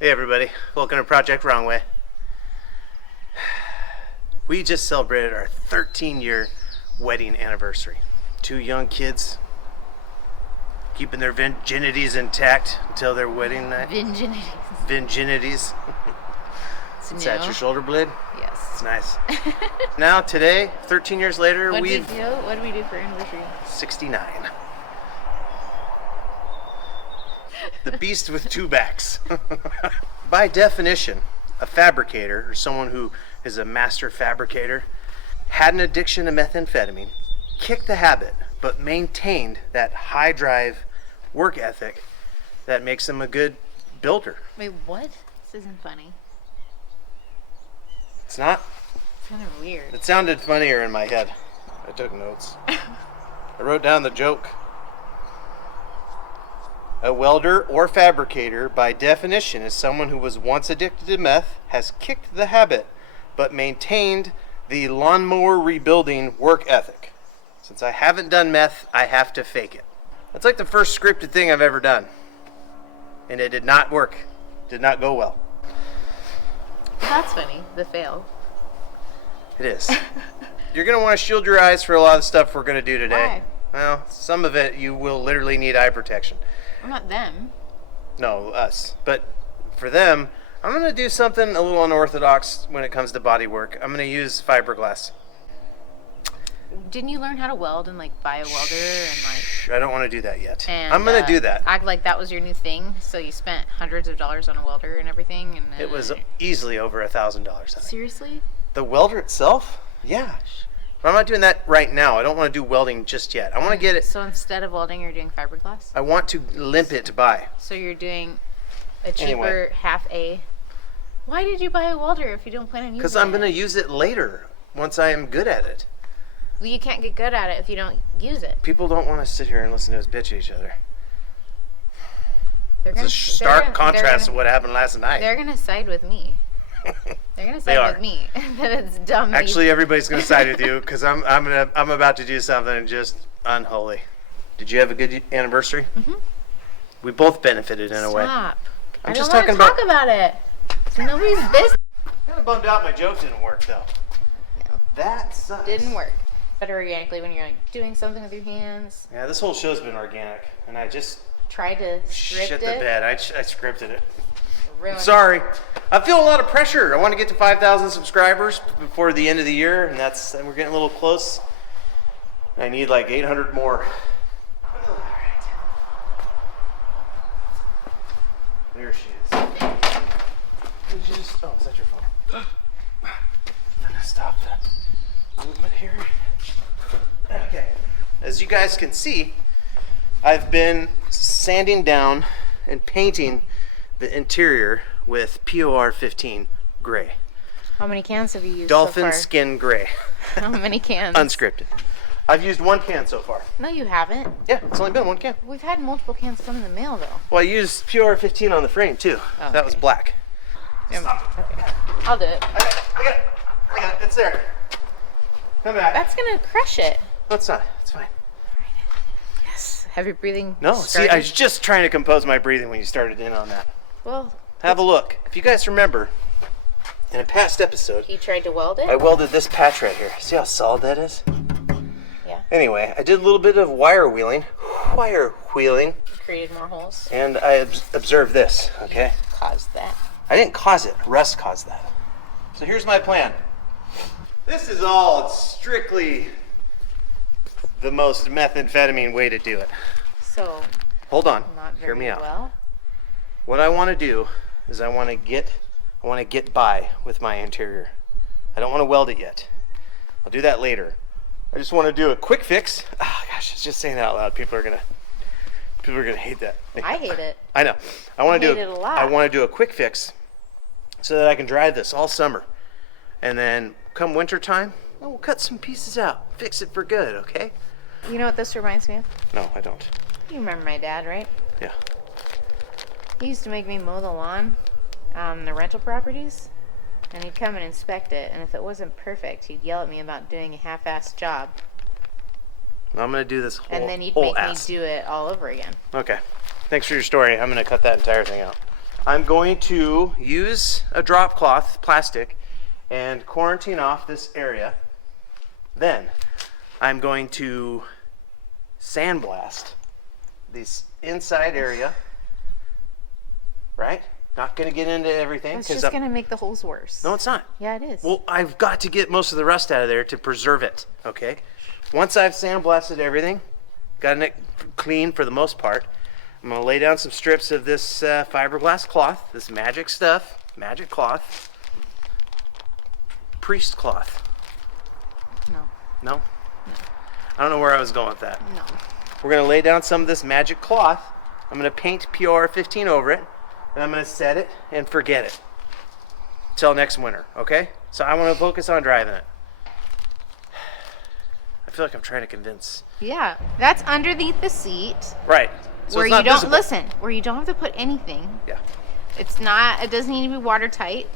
Hey everybody, welcome to Project Wrong Way. We just celebrated our 13-year wedding anniversary. Two young kids keeping their virginities intact until their wedding night. Virginities. Is that your shoulder blade? Yes. It's nice. Now today, 13 years later, What did we do for anniversary? 69. The beast with two backs. By definition, a fabricator, or someone who is a master fabricator, had an addiction to methamphetamine, kicked the habit, but maintained that high drive work ethic that makes them a good builder. Wait, what? This isn't funny. It's not? It's kind of weird. It sounded funnier in my head. I took notes. I wrote down the joke. A welder or fabricator, by definition, is someone who was once addicted to meth, has kicked the habit, but maintained the lawnmower rebuilding work ethic. Since I haven't done meth, I have to fake it. That's like the first scripted thing I've ever done. And it did not work. Did not go well. That's funny. The fail. It is. You're going to want to shield your eyes for a lot of the stuff we're going to do today. Why? Well, some of it you will literally need eye protection. Well, not them. No, us. But for them, I'm going to do something a little unorthodox when it comes to body work. I'm going to use fiberglass. Didn't you learn how to weld and like buy a welder and like? I don't want to do that yet. And, I'm going to do that. Act like that was your new thing, so you spent hundreds of dollars on a welder and everything, and It was easily over $1,000. Seriously? The welder itself? Yeah. But I'm not doing that right now. I don't want to do welding just yet. I want to get it. So instead of welding, you're doing fiberglass? I want to limp it by. So you're doing a cheaper half A. Why did you buy a welder if you don't plan on using it? Because I'm going to use it later once I am good at it. Well, you can't get good at it if you don't use it. People don't want to sit here and listen to us bitch at each other. They're It's a stark contrast to what happened last night. They're going to side with me. They're gonna side with me. That it's dumb. Actually, everybody's gonna side with you because I'm about to do something just unholy. Did you have a good anniversary? Mm-hmm. We both benefited in a way. Stop. I'm I just don't talking want to talk about it. It's nobody's business. Kind of bummed out my joke didn't work though. No. That sucks. Didn't work. Better organically when you're like doing something with your hands. Yeah, this whole show's been organic, and I just tried to script shit it. the bed. I scripted it. Ruined Sorry. I feel a lot of pressure. I want to get to 5,000 subscribers before the end of the year, and we're getting a little close. I need like 800 more. All right. There she is. Did you just? Oh, is that your phone? I'm gonna stop the movement here. Okay. As you guys can see, I've been sanding down and painting the interior with POR15 gray. How many cans have you used Dolphin so far? skin gray. How many cans? Unscripted. I've used one can so far. No, you haven't. Yeah, it's only been one can. We've had multiple cans come in the mail, though. Well, I used POR15 on the frame, too. Oh, that was black. Stop. Okay. I'll do it. I got it. It's there. Come back. That's going to crush it. No, it's not. It's fine. Yes. Heavy breathing. No, started. see, I was just trying to compose my breathing when you started in on that. Well, have a look. If you guys remember, in a past episode, he tried to weld it? I welded this patch right here. See how solid that is? Yeah. Anyway, I did a little bit of wire wheeling. Created more holes. And I observed this, okay? You caused that. I didn't cause it. Rust caused that. So here's my plan. This is all strictly the most methamphetamine way to do it. So, hold on. Not very Hear me out. Well. What I want to do is I want to get by with my interior. I don't want to weld it yet. I'll do that later. I just want to do a quick fix. Oh gosh, it's just saying that out loud. People are gonna hate that. I hate it. I know. I want to hate it a lot. I want to do a quick fix so that I can drive this all summer, and then come winter time, we'll cut some pieces out, fix it for good. Okay? You know what this reminds me of? No, I don't. You remember my dad, right? Yeah. He used to make me mow the lawn on the rental properties, and he'd come and inspect it, and if it wasn't perfect, he'd yell at me about doing a half-assed job. I'm going to do this whole And then he'd whole make ass. me do it all over again. Okay. Thanks for your story. I'm going to cut that entire thing out. I'm going to use a drop cloth, plastic, and quarantine off this area. Then I'm going to sandblast this inside area, right? Not going to get into everything. It's just going to make the holes worse. No, it's not. Yeah, it is. Well, I've got to get most of the rust out of there to preserve it, okay? Once I've sandblasted everything, gotten it clean for the most part, I'm going to lay down some strips of this fiberglass cloth, this magic stuff, magic cloth, priest cloth. No. No? No. I don't know where I was going with that. No. We're going to lay down some of this magic cloth. I'm going to paint POR15 over it, and I'm going to set it and forget it till next winter, okay? So I want to focus on driving it. I feel like I'm trying to convince. Yeah, that's underneath the seat. Right. So where it's not you don't visible. listen, where you don't have to put anything. Yeah. It's not. It doesn't need to be watertight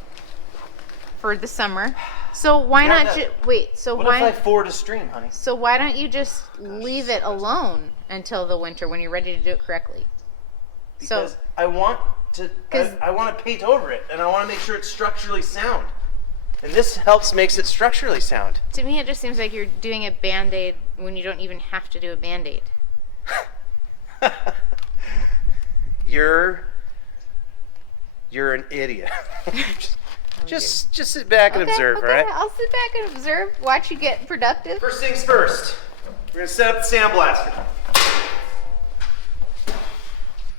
for the summer. So why Yeah, not? no. Wait. So What why? if I ford a stream, honey? So why don't you just leave it alone until the winter when you're ready to do it correctly? Because So I want to. 'Cause- I want to paint over it, and I want to make sure it's structurally sound. And this makes it structurally sound. to me, it just seems like you're doing a Band-Aid when you don't even have to do a Band-Aid. You're an idiot. just sit back and observe, all right? I'll sit back and observe. Watch you get productive. First things first. We're gonna set up the sandblaster.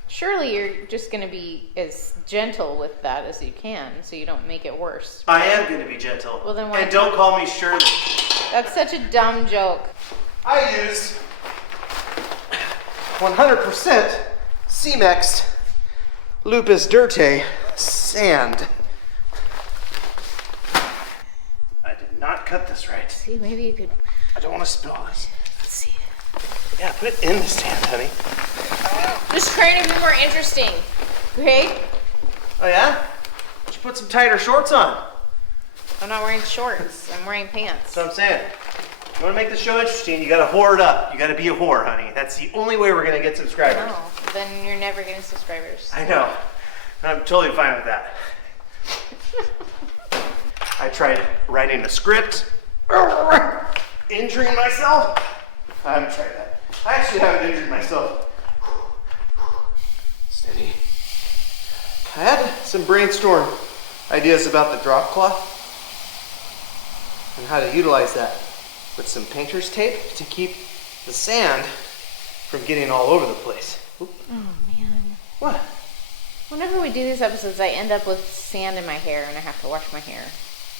Surely you're just going to be as gentle with that as you can, so you don't make it worse. I am gonna be gentle. Well, then why and don't call me Shirley. That's such a dumb joke. I use 100% Cemex Lupus Dirte sand. I did not cut this right. See, maybe you could. I don't want to spill this. Let's see. Yeah, put it in the sand, honey. Just trying to be more interesting. Okay? Oh yeah? You should put some tighter shorts on. I'm not wearing shorts. I'm wearing pants. That's what I'm saying. You want to make the show interesting, you got to whore it up. You got to be a whore, honey. That's the only way we're going to get subscribers. No, then you're never getting subscribers. I know. I'm totally fine with that. I tried writing a script, injuring myself. I haven't tried that. I actually haven't injured myself. Steady. I had some brainstorm ideas about the drop cloth and how to utilize that with some painter's tape to keep the sand from getting all over the place. Oop. Oh man. What? Whenever we do these episodes, I end up with sand in my hair, and I have to wash my hair.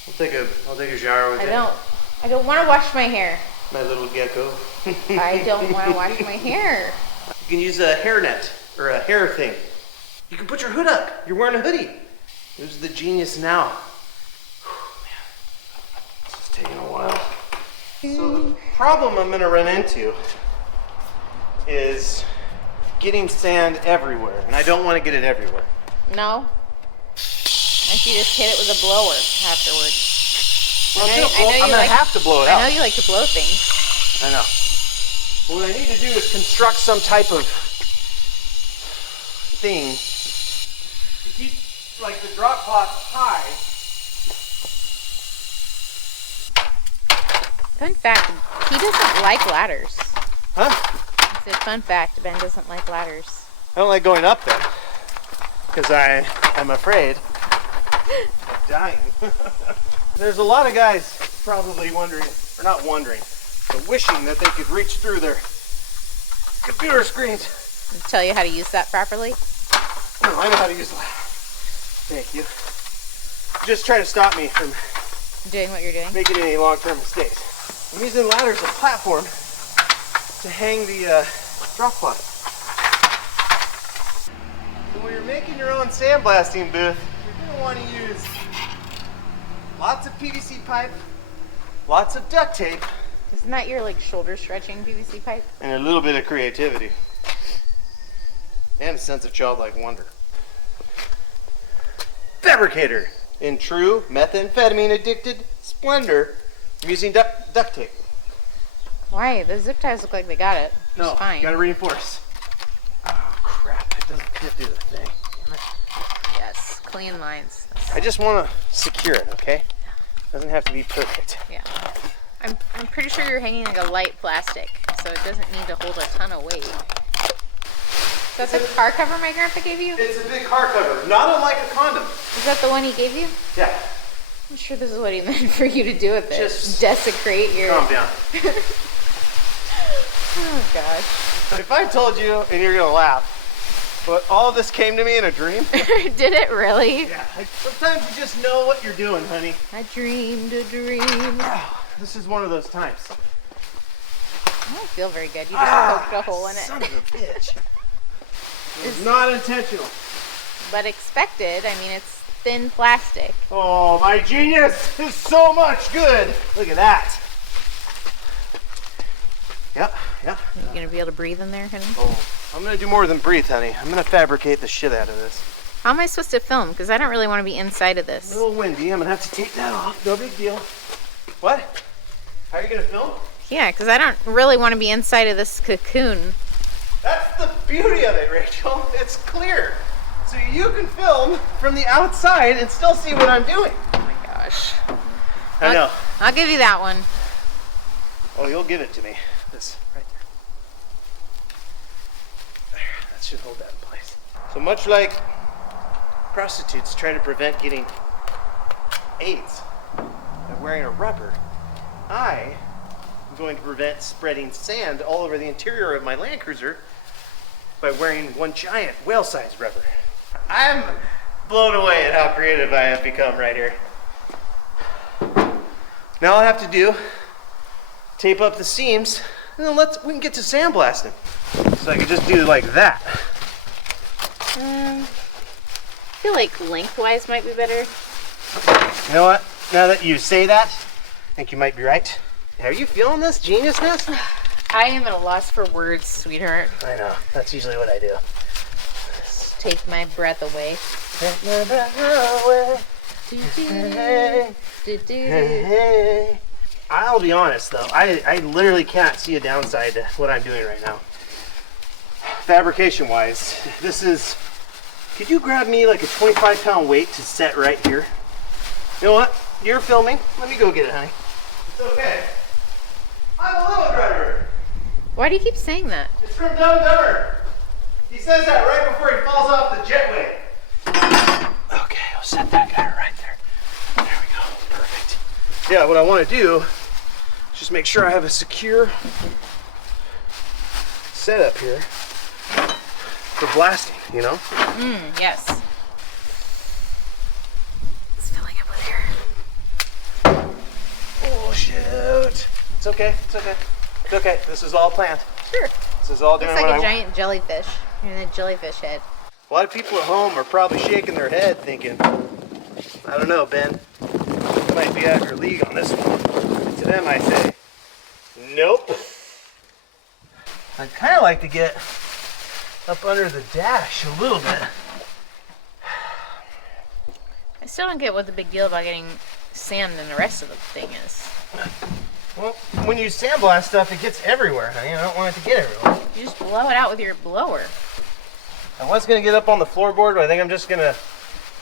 I'll take a shower with I it. don't want to wash my hair. My little gecko. I don't want to wash my hair. You can use a hairnet or a hair thing. You can put your hood up. You're wearing a hoodie. Who's the genius now? Whew, man. This is taking a while. So the problem I'm gonna run into is getting sand everywhere, and I don't want to get it everywhere. No. Why don't you just hit it with a blower afterwards? Well, I know I'm you gonna like- have to blow it I out. know you like to blow things. I know. What I need to do is construct some type of thing to keep like the drop cloth high. Fun fact, he doesn't like ladders. Huh? I said, fun fact, Ben doesn't like ladders. I don't like going up there because I'm afraid of dying. There's a lot of guys probably wondering, or not wondering, but wishing that they could reach through their computer screens. Tell you how to use that properly. No, I know how to use the ladder. Thank you. Just try to stop me from Doing what you're doing. making any long-term mistakes. I'm using ladder as a platform to hang the drop cloth. So when you're making your own sandblasting booth, you're going to want to use lots of PVC pipe, lots of duct tape, Isn't that your like shoulder stretching PVC pipe? and a little bit of creativity. And a sense of childlike wonder. Fabricator. In true methamphetamine addicted splendor, I'm using duct tape. Why? The zip ties look like they got it. No, It's fine. gotta reinforce. Oh crap, it doesn't fit through the thing. Damn it. clean lines. I just want to secure it, okay? Doesn't have to be perfect. Yeah. I'm pretty sure you're hanging like a light plastic, so it doesn't need to hold a ton of weight. That's a car cover my grandpa gave you? It's a big car cover, not unlike a condom. Is that the one he gave you? Yeah. I'm sure this is what he meant for you to do with it. Just desecrate your... calm down. Oh, gosh. If I told you, and you're going to laugh, but all of this came to me in a dream. Did it really? Yeah. Sometimes you just know what you're doing, honey. I dreamed a dream. This is one of those times. I don't feel very good. You just poked a hole in it. Son of a bitch. It was not intentional. But expected. I mean, it's thin plastic. Oh, my genius is so much good. Look at that. Yep. You gonna be able to breathe in there, honey? Oh, I'm gonna do more than breathe, honey. I'm gonna fabricate the shit out of this. How am I supposed to film? Because I don't really want to be inside of A this. little windy. I'm gonna have to take that off. No big deal. What? How are you gonna film? Yeah, because I don't really want to be inside of this cocoon. That's the beauty of it, Rachel. It's clear. So you can film from the outside and still see what I'm doing. Oh my gosh. I know. I'll give you that one. Oh, you'll give it to me. This, right there. There, that should hold that in place. So much like prostitutes try to prevent getting AIDS by wearing a rubber, I am going to prevent spreading sand all over the interior of my Land Cruiser by wearing one giant whale-sized rubber. I'm blown away at how creative I have become right here. Now all I have to do, tape up the seams, and then we can get to sandblasting. So I can just do like that. I feel like lengthwise might be better. You know what? Now that you say that, I think you might be right. Are you feeling this geniusness? I am at a loss for words, sweetheart. I know. That's usually what I do. Take my breath away. Take my breath away. Hey. I'll be honest though, I literally can't see a downside to what I'm doing right now. Fabrication wise, this is, could you grab me like a 25-pound weight to set right here? You know what? You're filming. Let me go get it, honey. It's okay. I'm a little driver. Why do you keep saying that? It's from Dumb and Dumber. He says that right before he falls off the jetway. Okay, I'll set that guy right there. There we go. Perfect. Yeah, what I want to do is just make sure I have a secure setup here for blasting, you know? Yes. It's filling up with air. Oh, shoot. It's okay. It's okay. It's okay. This is all planned. Sure. This is all doing Looks what like a I giant jellyfish. You're in the jellyfish head. A lot of people at home are probably shaking their head thinking, I don't know, Ben. You might be out of your league on this one. To them, I say, nope. I'd kind of like to get up under the dash a little bit. I still don't get what the big deal about getting sand and the rest of the thing is. Well, when you sandblast stuff, it gets everywhere, honey. I don't want it to get everywhere. You just blow it out with your blower. I was going to get up on the floorboard, but I think I'm just going to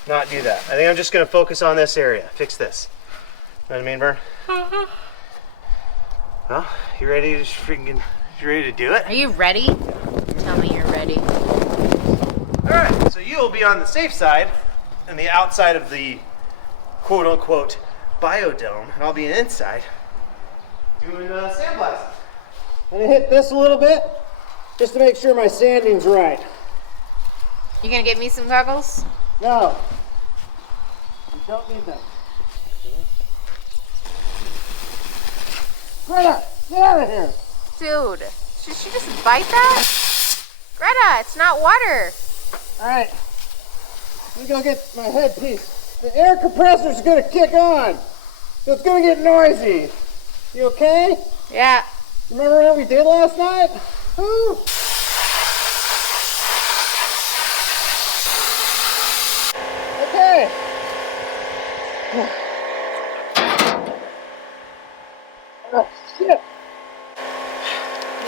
not do that. I think I'm just going to focus on this area. Fix this. You know what I mean, Vern? Well, you ready to you ready to do it? Are you ready? Tell me you're ready. Alright, so you'll be on the safe side and the outside of the quote-unquote biodome, and I'll be inside doing sandblasting. I'm going to hit this a little bit just to make sure my sanding's right. You gonna get me some goggles? No, you don't need them. Greta, get out of here! Dude, should she just bite that? Greta, it's not water. Alright, let me go get my headpiece. The air compressor's gonna kick on, so it's gonna get noisy. You okay? Yeah. Remember what we did last night? Woo! Okay. Oh, shit.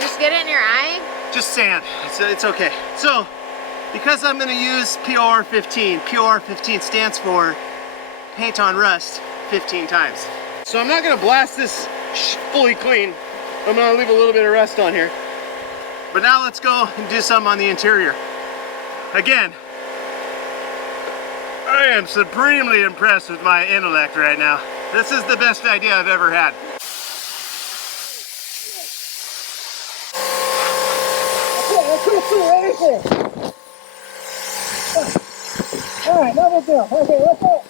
Just get it in your eye? Just sand. It's okay. So, because I'm going to use POR15. POR15 stands for paint on rust 15 times. So I'm not going to blast this fully clean. I'm going to leave a little bit of rust on here. But now let's go and do some on the interior. Again, I am supremely impressed with my intellect right now. This is the best idea I've ever had. All right, no big deal. Okay, let's go.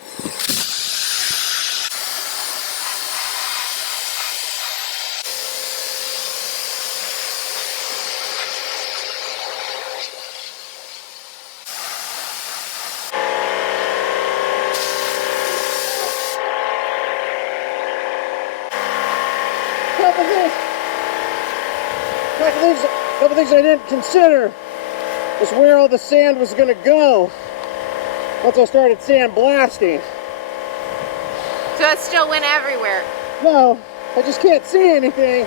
Couple things I didn't consider was where all the sand was going to go once I started sandblasting. So it still went everywhere. No, I just can't see anything,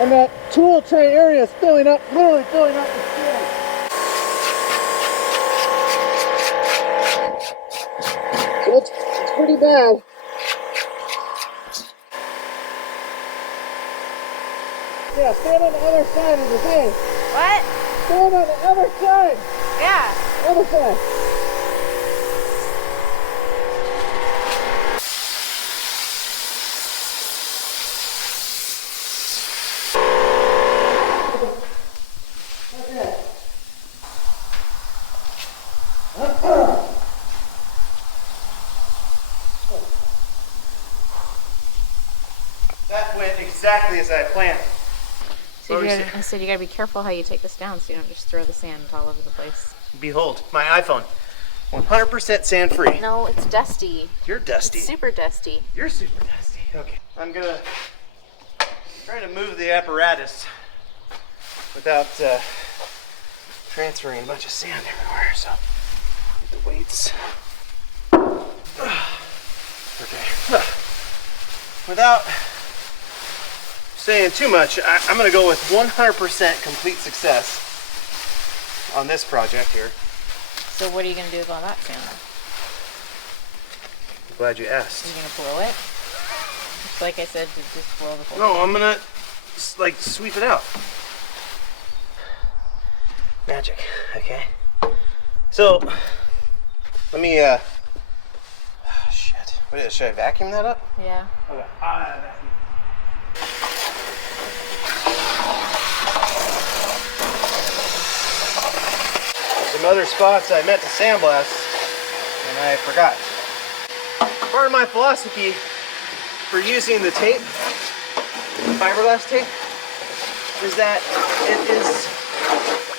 and that tool tray area is filling up, literally filling up with sand. So it's pretty bad. Yeah, stand on the other side of the thing. What? Stand on the other side. Yeah. Other side. That went exactly as I planned. So I said you gotta be careful how you take this down so you don't just throw the sand all over the place. Behold, my iPhone. 100% sand free. No, it's dusty. You're dusty. It's super dusty. You're super dusty. Okay. I'm gonna try to move the apparatus without transferring a bunch of sand everywhere. So get the weights. Okay. Without saying too much, I'm gonna go with 100% complete success on this project here. So what are you gonna do with all that sand? I'm glad you asked. Are you gonna blow it? Just like I said, to just blow the whole No, thing. I'm gonna like sweep it out. Magic, okay? So, let me, shit. What is it, should I vacuum that up? Yeah. Okay, vacuum. Some other spots I meant to sandblast, and I forgot. Part of my philosophy for using the tape, fiberglass tape, is that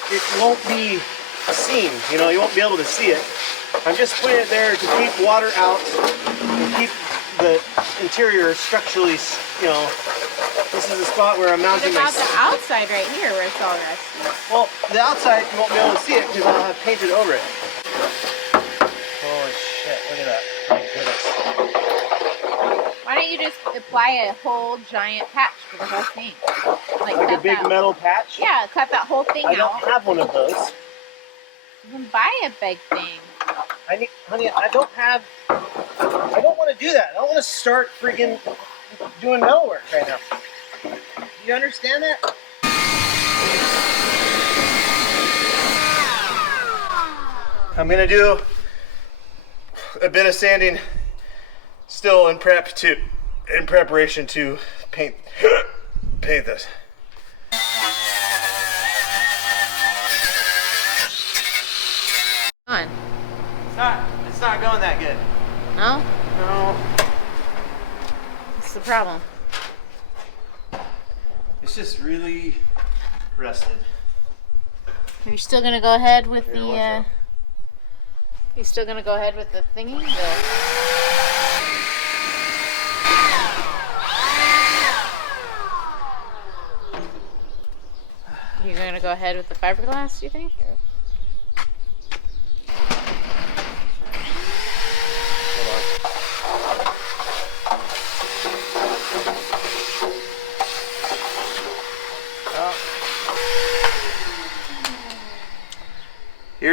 it won't be seen. You know, you won't be able to see it. I'm just putting it there to keep water out and keep the interior structurally, you know. This is a spot where I'm mounting What about the outside right here where it's all rusty? Well, the outside you won't be able to see it because I'll have painted over it. Holy shit, look at that. My goodness. Why don't you just apply a whole giant patch for the whole thing? Like cut a big that, metal patch? Yeah, cut that whole thing I don't out. have one of those. You can buy a big thing. Honey, I don't want to do that. I don't want to start freaking doing metalwork right now. You understand that? I'm gonna do a bit of sanding still in preparation to paint this. Come on. It's not going that good. No? No. What's the problem? It's just really rusted. Are you still gonna go ahead with Here, the watch out. you still gonna go ahead with the thingy? You're gonna go ahead with the fiberglass, do you think? Or?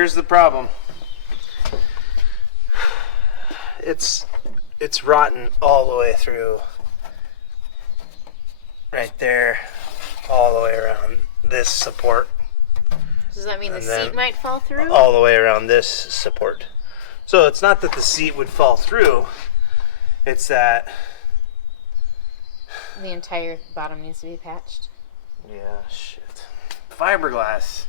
here's the problem. It's rotten all the way through. Right there, all the way around this support. Does that mean the And then seat might fall through? All the way around this support. So it's not that the seat would fall through, it's that The entire bottom needs to be patched. yeah, shit. Fiberglass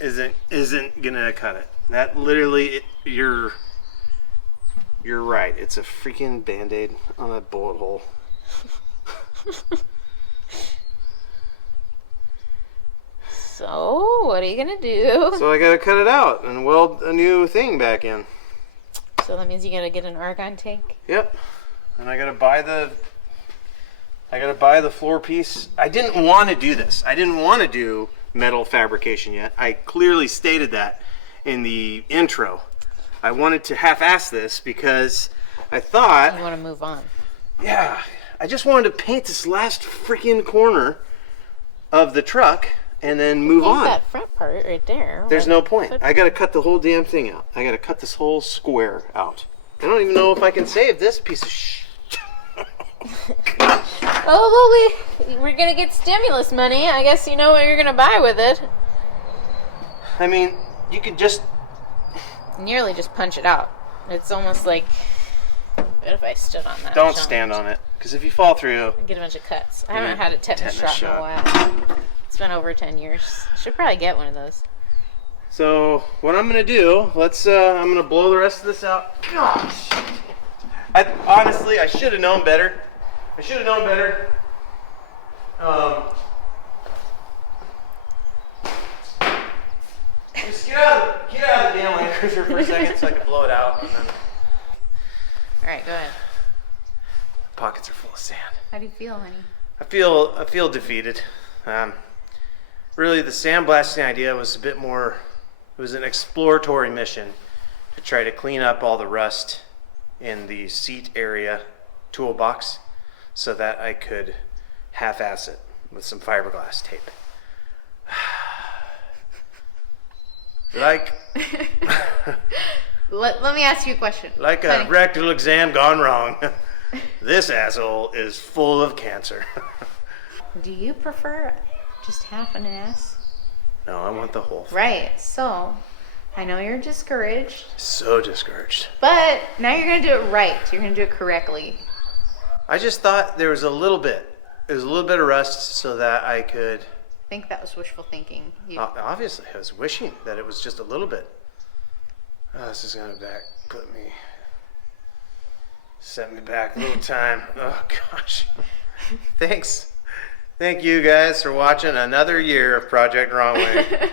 isn't gonna cut it. That literally, you're right. It's a freaking Band-Aid on a bullet hole. So, what are you gonna do? So I gotta cut it out and weld a new thing back in. So that means you gotta get an argon tank? Yep. And I gotta buy the floor piece. I didn't want to do this. I didn't want to do metal fabrication yet. I clearly stated that in the intro. I wanted to half-ass this because I thought, You wanna move on. yeah, I just wanted to paint this last freaking corner of the truck and then move Paint on. that front part right there. There's no point. I gotta cut the whole damn thing out. I gotta cut this whole square out. I don't even know if I can save this piece of shit. Oh, well, we're gonna get stimulus money. I guess you know what you're gonna buy with it. I mean, you could just... Nearly just punch it out. It's almost like, what if I stood on that? Don't stand on it, because if you fall through... Get a bunch of cuts. I Yeah, haven't had a tetanus shot in a while. It's been over 10 years. I should probably get one of those. So, what I'm gonna do, I'm gonna blow the rest of this out. Gosh! Honestly, I should have known better. Just get out of the damn Land Cruiser for a second so I can blow it out. And then Alright, go ahead. pockets are full of sand. How do you feel, honey? I feel defeated. Really, the sandblasting idea was a bit more. It was an exploratory mission to try to clean up all the rust in the seat area toolbox, so that I could half-ass it with some fiberglass tape. Like Let me ask you a question. a Honey, rectal exam gone wrong. This asshole is full of cancer. do you prefer just half an ass? No, I want the whole thing. Right, so I know you're discouraged, So discouraged. but now you're gonna do it right. You're gonna do it correctly. I just thought there was a little bit. There was a little bit of rust so that I could... I think that was wishful thinking. Obviously, I was wishing that it was just a little bit. Oh, this is gonna set me back a little time. Oh gosh. Thanks. Thank you guys for watching another year of Project Wrong Way.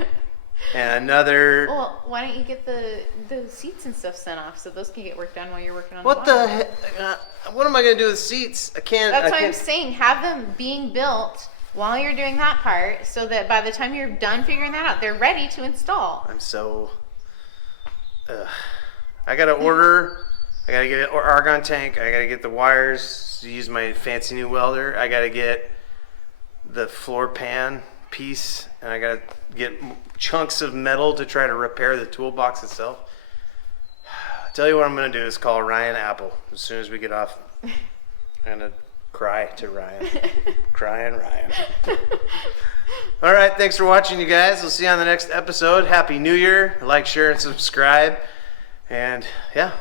And another... Well, why don't you get the seats and stuff sent off so those can get worked on while you're working on What the the bottom? heck? What am I gonna do with seats? I can't... That's I why I'm can't... saying have them being built while you're doing that part so that by the time you're done figuring that out, they're ready to install. I'm so... I gotta order... I gotta get an argon tank. I gotta get the wires to use my fancy new welder. I gotta get the floor pan piece, and I gotta get chunks of metal to try to repair the toolbox itself. Tell you what I'm gonna do is call Ryan Apple as soon as we get off. I'm gonna cry to Ryan. Crying Ryan. All right, thanks for watching, you guys. We'll see you on the next episode. Happy New Year. Like, share, and subscribe. And yeah.